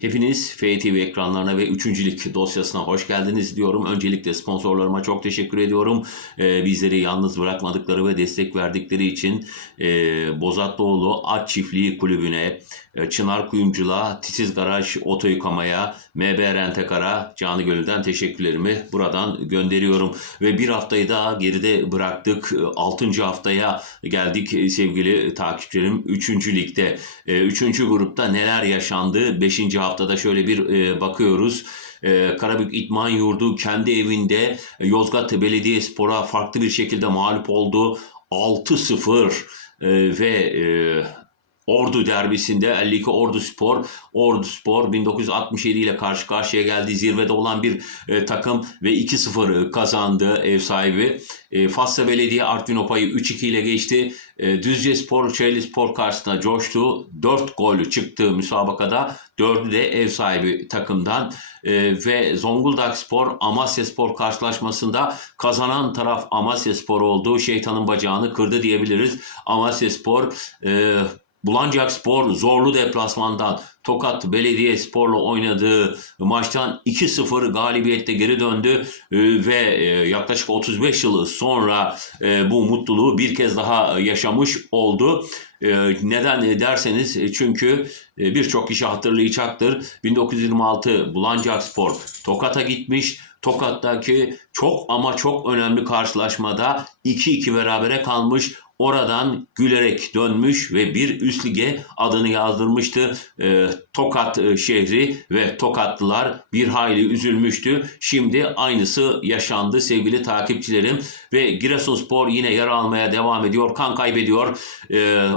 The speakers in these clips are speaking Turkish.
Hepiniz FTV ekranlarına ve 3. lig dosyasına hoş geldiniz diyorum. Öncelikle sponsorlarıma çok teşekkür ediyorum. Ee, bizleri yalnız bırakmadıkları ve destek verdikleri için e, Bozatlıoğlu At Çiftliği Kulübü'ne, Çınar Kuyumcu'la, Titiz Garaj Oto Yıkama'ya, MB Rentekar'a canı gönülden teşekkürlerimi buradan gönderiyorum. Ve bir haftayı daha geride bıraktık. 6. haftaya geldik sevgili takipçilerim. 3. ligde. 3. grupta neler yaşandı? 5. haftada şöyle bir e, bakıyoruz. E, Karabük İdman Yurdu kendi evinde e, Yozgat Belediyespor'a farklı bir şekilde mağlup oldu. 6-0 e, ve e, Ordu derbisinde 52 Ordu Spor, Ordu Spor 1967 ile karşı karşıya geldi. Zirvede olan bir e, takım ve 2-0 kazandı ev sahibi. E, Fatsa Belediye Artvin Opa'yı 3-2 ile geçti. E, Düzce Spor, Çayeli Spor karşısında coştu. 4 gol çıktı müsabakada. 4'ü de ev sahibi takımdan. E, ve Zonguldak Spor, Amasya Spor karşılaşmasında kazanan taraf Amasya Spor oldu. Şeytanın bacağını kırdı diyebiliriz. Amasya Spor e, Bulancak Spor zorlu deplasmandan Tokat Belediye Spor'la oynadığı maçtan 2-0 galibiyetle geri döndü Ee, ve e, yaklaşık 35 yıl sonra e, bu mutluluğu bir kez daha yaşamış oldu. Ee, Neden derseniz e, çünkü birçok kişi hatırlayacaktır. 1926 Bulancak Spor Tokat'a gitmiş. Tokat'taki çok ama çok önemli karşılaşmada 2-2 berabere kalmış. Oradan gülerek dönmüş ve bir üst lige adını yazdırmıştı. Ee, Tokat e, şehri ve Tokatlılar bir hayli üzülmüştü. Şimdi aynısı yaşandı sevgili takipçilerim. Ve Giresunspor yine yara almaya devam ediyor. Kan kaybediyor. Ee,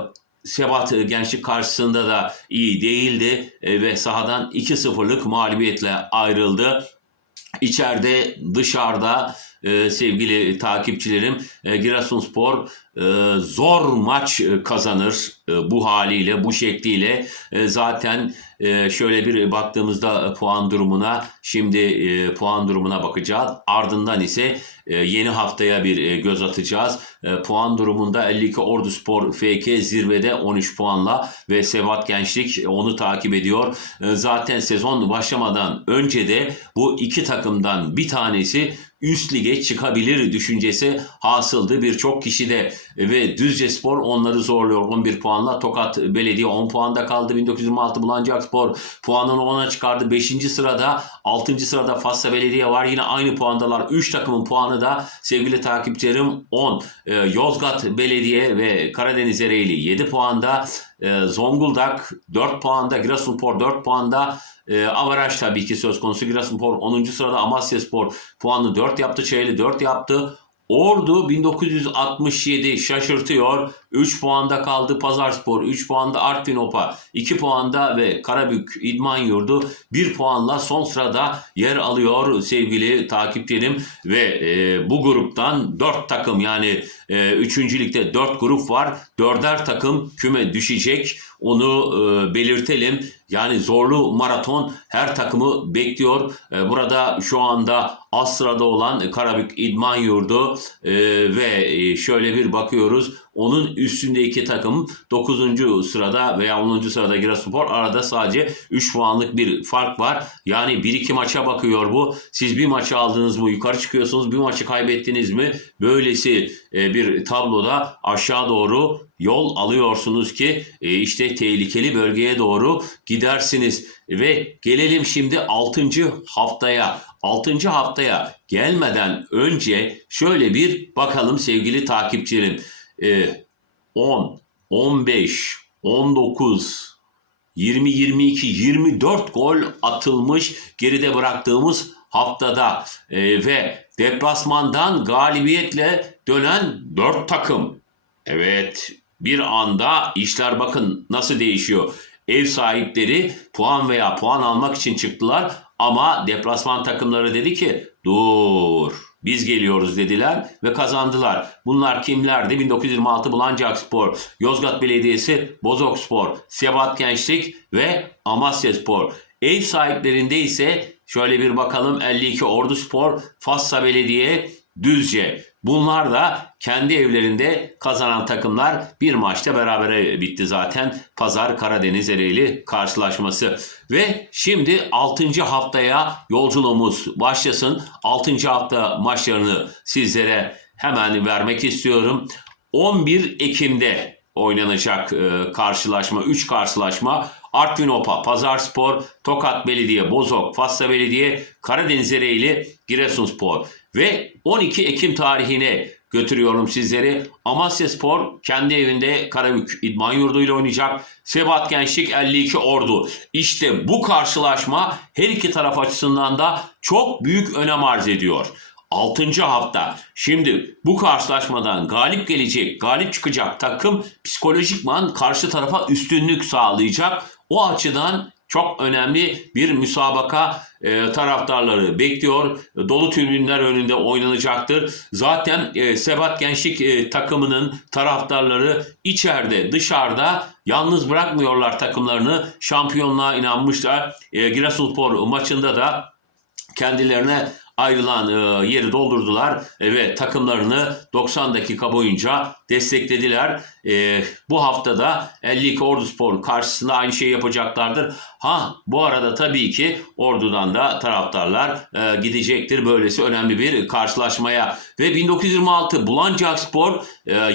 Sebat Gençlik karşısında da iyi değildi e, ve sahadan 2-0'lık mağlubiyetle ayrıldı. İçeride dışarıda e, sevgili takipçilerim e, Giresunspor e, zor maç e, kazanır bu haliyle bu şekliyle E, zaten e, şöyle bir baktığımızda e, puan durumuna şimdi e, puan durumuna bakacağız. Ardından ise e, yeni haftaya bir e, göz atacağız. E, puan durumunda 52 Ordu Spor FK zirvede 13 puanla ve Sebat Gençlik onu takip ediyor. E, zaten sezon başlamadan önce de bu iki takımdan bir tanesi üst lige çıkabilir düşüncesi hasıldı. Birçok kişi de ve Düzce Spor onları zorluyor. 11 puanla. Tokat Belediye 10 puanda kaldı. 1926 Bulancak Spor puanını 10'a çıkardı. 5. sırada 6. sırada Fatsa Belediye var. Yine aynı puandalar. 3 takımın puanı da sevgili takipçilerim 10. Ee, Yozgat Belediye ve Karadeniz Ereğli 7 puanda. Ee, Zonguldak 4 puanda. Giresunspor 4 puanda. E, avaraj tabii ki söz konusu. Giresunspor 10. sırada Amasya Spor puanı 4 yaptı. Çayeli 4 yaptı. Ordu 1967 şaşırtıyor. 3 puanda kaldı Pazarspor, 3 puanda Artvin Opa, 2 puanda ve Karabük İdman Yurdu 1 puanla son sırada yer alıyor sevgili takipçilerim. Ve e, bu gruptan 4 takım yani e, 3. ligde 4 grup var. 4'er takım küme düşecek. Onu e, belirtelim. Yani zorlu maraton her takımı bekliyor. E, burada şu anda az olan Karabük İdman Yurdu e, ve e, şöyle bir bakıyoruz. Onun üstündeki takım 9. sırada veya 10. sırada Giresunspor. Arada sadece 3 puanlık bir fark var. Yani 1-2 maça bakıyor bu. Siz bir maçı aldınız mı yukarı çıkıyorsunuz. Bir maçı kaybettiniz mi böylesi e, bir tabloda aşağı doğru yol alıyorsunuz ki e, işte tehlikeli bölgeye doğru gidersiniz. Ve gelelim şimdi 6. haftaya. 6. haftaya gelmeden önce şöyle bir bakalım sevgili takipçilerim. E, 10, 15, 19, 20, 22, 24 gol atılmış geride bıraktığımız haftada E, ve deplasmandan galibiyetle dönen 4 takım. Evet bir anda işler bakın nasıl değişiyor. Ev sahipleri puan veya puan almak için çıktılar ama deplasman takımları dedi ki dur biz geliyoruz dediler ve kazandılar. Bunlar kimlerdi? 1926 Bulancak Spor, Yozgat Belediyesi, Bozok Spor, Sebat Gençlik ve Amasya Spor. Ev sahiplerinde ise şöyle bir bakalım 52 Ordu Spor, Fassa Belediye, Düzce. Bunlar da kendi evlerinde kazanan takımlar bir maçta berabere bitti zaten. Pazar Karadeniz Ereğli karşılaşması. Ve şimdi 6. haftaya yolculuğumuz başlasın. 6. hafta maçlarını sizlere hemen vermek istiyorum. 11 Ekim'de oynanacak e, karşılaşma, 3 karşılaşma. Artvin Opa, Pazarspor, Tokat Belediye, Bozok, Fasla Belediye, Karadeniz Ereğli, Giresunspor. Ve 12 Ekim tarihine götürüyorum sizleri. Amasya Spor kendi evinde Karabük İdman Yurdu ile oynayacak. Sebat Gençlik 52 Ordu. İşte bu karşılaşma her iki taraf açısından da çok büyük önem arz ediyor. 6. hafta. Şimdi bu karşılaşmadan galip gelecek, galip çıkacak takım psikolojikman karşı tarafa üstünlük sağlayacak. O açıdan çok önemli bir müsabaka e, taraftarları bekliyor. Dolu tribünler önünde oynanacaktır. Zaten e, Sebat Gençlik e, takımının taraftarları içeride dışarıda yalnız bırakmıyorlar takımlarını. Şampiyonluğa inanmışlar. E, Giresunspor maçında da kendilerine ayrılan e, yeri doldurdular ve takımlarını 90 dakika boyunca desteklediler. E, bu haftada 52 Ordu Spor karşısında aynı şeyi yapacaklardır. Ha bu arada tabii ki Ordu'dan da taraftarlar e, gidecektir. Böylesi önemli bir karşılaşmaya. Ve 1926 Bulancak Spor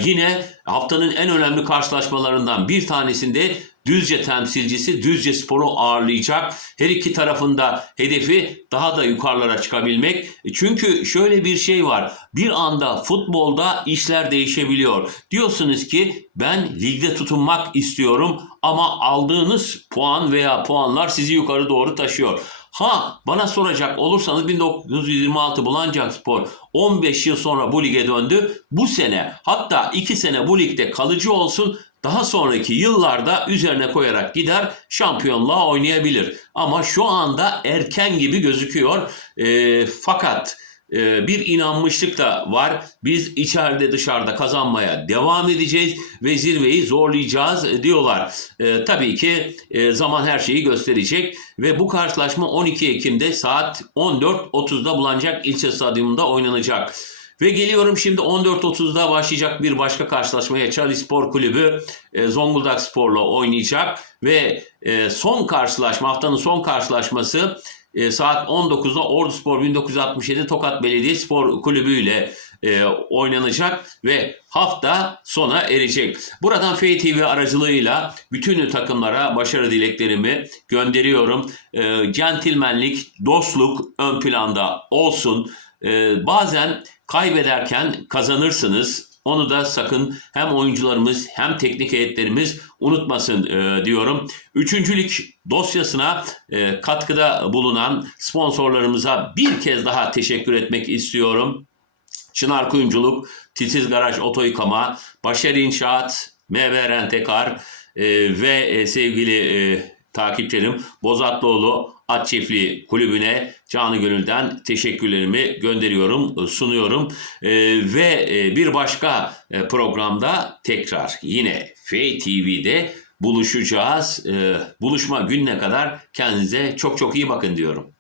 yine haftanın en önemli karşılaşmalarından bir tanesinde Düzce temsilcisi Düzce Spor'u ağırlayacak. Her iki tarafında hedefi daha da yukarılara çıkabilmek. Çünkü şöyle bir şey var. Bir anda futbolda işler değişebiliyor. Diyorsunuz ki ben ligde tutunmak istiyorum ama aldığınız puan veya puanlar sizi yukarı doğru taşıyor. Ha bana soracak olursanız 1926 Bulancak Spor 15 yıl sonra bu lige döndü. Bu sene hatta 2 sene bu ligde kalıcı olsun daha sonraki yıllarda üzerine koyarak gider şampiyonluğa oynayabilir. Ama şu anda erken gibi gözüküyor. E, fakat e, bir inanmışlık da var. Biz içeride dışarıda kazanmaya devam edeceğiz ve zirveyi zorlayacağız diyorlar. E, tabii ki e, zaman her şeyi gösterecek ve bu karşılaşma 12 Ekim'de saat 14.30'da Bulancak İlçe Stadyumunda oynanacak. Ve geliyorum şimdi 14.30'da başlayacak bir başka karşılaşmaya. Çali Spor Kulübü e, Zonguldak Spor'la oynayacak. Ve e, son karşılaşma, haftanın son karşılaşması e, saat 19'da Ordu Spor 1967 Tokat Belediye Spor Kulübü ile e, oynanacak ve hafta sona erecek. Buradan FTV aracılığıyla bütün takımlara başarı dileklerimi gönderiyorum. E, centilmenlik, dostluk ön planda olsun. E, bazen kaybederken kazanırsınız. Onu da sakın hem oyuncularımız hem teknik heyetlerimiz unutmasın e, diyorum. Üçüncülük dosyasına e, katkıda bulunan sponsorlarımıza bir kez daha teşekkür etmek istiyorum. Çınar Kuyumculuk, Titiz Garaj Oto Yıkama, Başar İnşaat, MV Rentekar e, ve e, sevgili e, takipçilerim Bozatlıoğlu At Çiftliği Kulübü'ne canı gönülden teşekkürlerimi gönderiyorum, sunuyorum. E, ve e, bir başka e, programda tekrar yine FTV'de buluşacağız. E, buluşma gününe kadar kendinize çok çok iyi bakın diyorum.